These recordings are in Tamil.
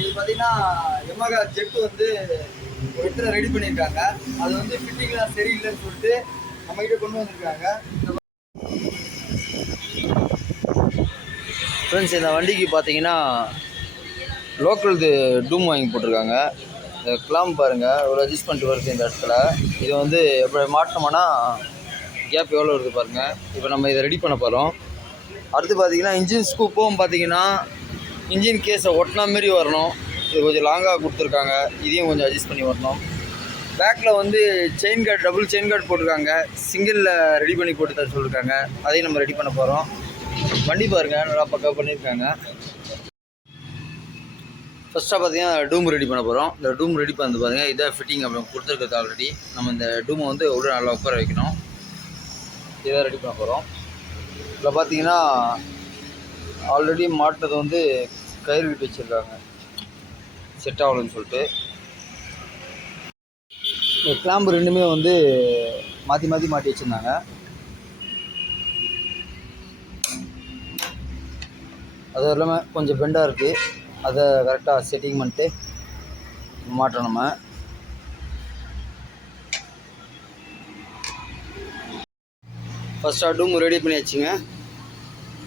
இது பார்த்தீங்கன்னா எமகா ஜெட்டு வந்து ஒரு இடத்துல ரெடி பண்ணியிருக்காங்க. அது வந்து ஃபிட்டிங்லாம் சரியில்லைன்னு சொல்லிட்டு நம்மகிட்ட கொண்டு வந்திருக்காங்க. ஃப்ரெண்ட்ஸ், இந்த வண்டிக்கு பார்த்தீங்கன்னா லோக்கல் இது டூம் வாங்கி போட்டிருக்காங்க. இந்த கிளாம் பாருங்கள் ஒரு அட்ஜஸ்ட்மெண்ட் வருது இந்த இடத்துல. இது வந்து எப்படி மாட்டினோம்னா கேப் எவ்வளோ வருது பாருங்கள். இப்போ நம்ம இதை ரெடி பண்ண போகிறோம். அடுத்து பார்த்தீங்கன்னா இன்ஜின் ஸ்கூப்பும் பார்த்தீங்கன்னா இன்ஜின் கேஸை ஒட்டினா மாரி வரணும். இது கொஞ்சம் லாங்காக கொடுத்துருக்காங்க. இதையும் கொஞ்சம் அட்ஜஸ்ட் பண்ணி வரணும். பேக்கில் வந்து chain card, double chain card போட்டிருக்காங்க. சிங்கிளில் ரெடி பண்ணி போட்டு தர சொல்லியிருக்காங்க. அதையும் நம்ம ரெடி பண்ண போகிறோம். வண்டி பாருங்கள் நல்லா பக்கா பண்ணியிருக்காங்க. ஃபஸ்ட்டாக பார்த்தீங்கன்னா டூம் ரெடி பண்ண போகிறோம். இந்த டூம் ரெடி பண்ணது பாருங்கள். இதான் ஃபிட்டிங் அப்படி கொடுத்துருக்குறது ஆல்ரெடி. நம்ம இந்த டூமை வந்து உள்ள நல்லா உட்கார வைக்கணும். இதான் ரெடி பண்ண போகிறோம். இதில் பார்த்தீங்கன்னா ஆல்ரெடி மாட்டினது வந்து கயிறு விட்டு வச்சுருக்காங்க, செட் ஆகலன்னு சொல்லிட்டு. இந்த கிளாம்பு ரெண்டுமே வந்து மாற்றி மாட்டி வச்சுருந்தாங்க. அது இல்லாமல் கொஞ்சம் பெண்டாக இருக்குது. அதை கரெக்டாக செட்டிங் பண்ணிட்டு மாட்டோம். நம்ம ஃபஸ்ட்டாக டூம் ரெடி பண்ணி வச்சுங்க.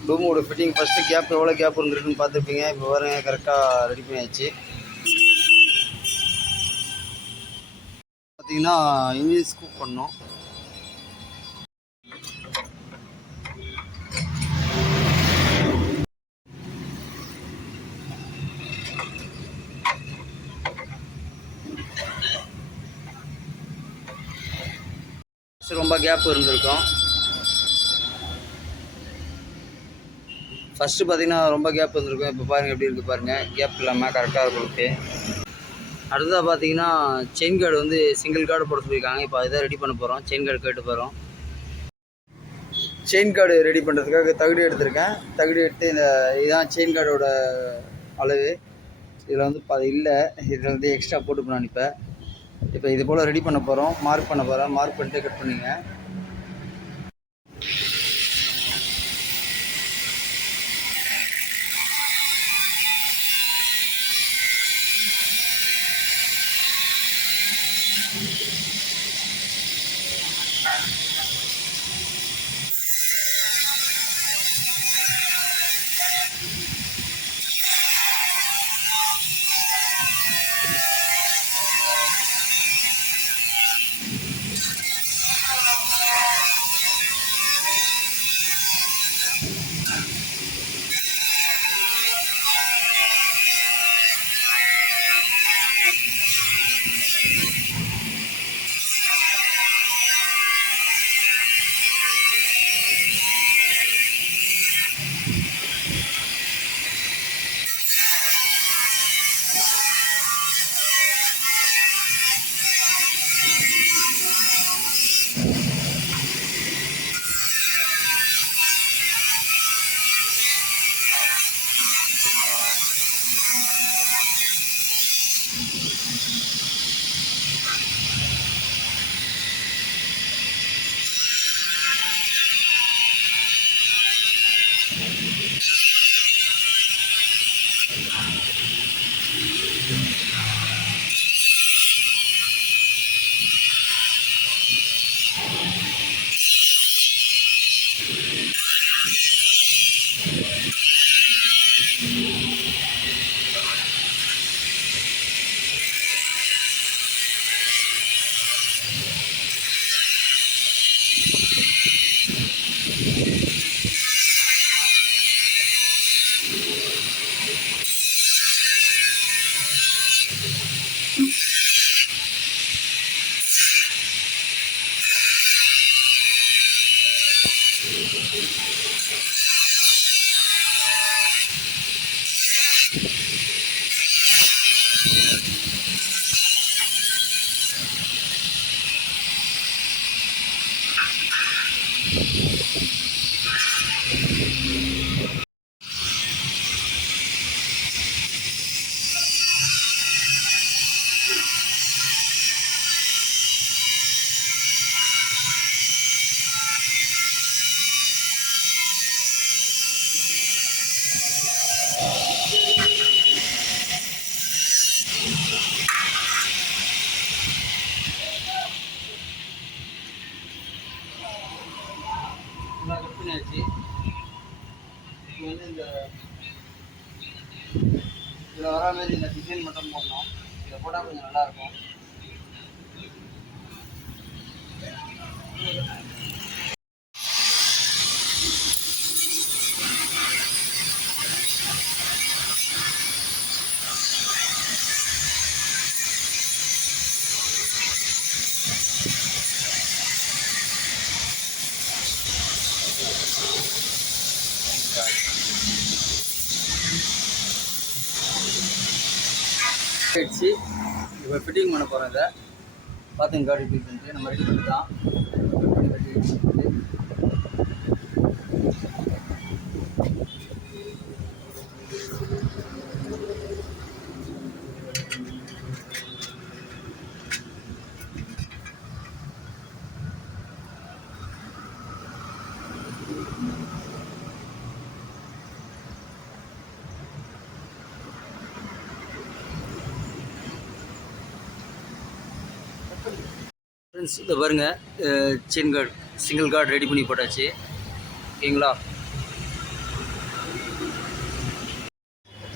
டூமோட ஃபிட்டிங் ஃபஸ்ட்டு கேப் எவ்வளோ கேப் இருந்துருக்குன்னு பார்த்துருப்பீங்க. இப்போ பாருங்க கரெக்டாக ரெடி பண்ணியாச்சு. பார்த்தீங்கன்னா இன்ஜின் ஸ்கூப் பண்ணோம். ரொம்ப கேப் இருந்திருக்கும். ஃபஸ்ட்டு பார்த்தீங்கன்னா ரொம்ப கேப் இருந்திருக்கும். இப்போ பாருங்கள் எப்படி இருக்குது பாருங்கள். கேப் இல்லாமல் கரெக்டாக இருக்கு. அடுத்ததாக பார்த்தீங்கன்னா செயின் கார்டு வந்து சிங்கிள் கார்டு போட சொல்லியிருக்காங்க. இப்போ அதுதான் ரெடி பண்ண போகிறோம். செயின் கார்டு கேட்டு போகிறோம். செயின் கார்டு ரெடி பண்ணுறதுக்காக தகுடு எடுத்திருக்கேன். தகுடு எடுத்து இதுதான் செயின் கார்டோட அளவு. இதில் வந்து இல்லை, இதில் வந்து எக்ஸ்ட்ரா போட்டு நான் இப்போ இது போல் ரெடி பண்ண போகிறோம். மார்க் பண்ண போகிறேன். மார்க் பண்ணிட்டு கட் பண்ணிங்க. இதில் வர மாதிரி இந்த டிசைன் மட்டும் போடணும். இதை போட்டால் கொஞ்சம் நல்லாயிருக்கும். ஆயிடுச்சு. இப்போ ஃபிட்டிங் பண்ண போகிறோம். இதை பார்த்துங்க கார்டு ஃபிட் பண்ணிட்டு நம்ம ரெடி பண்ணிக்கலாம். ஃப்ரெண்ட்ஸ் இதை பாருங்கள், chain card single card ready பண்ணி போட்டாச்சு. ஓகேங்களா?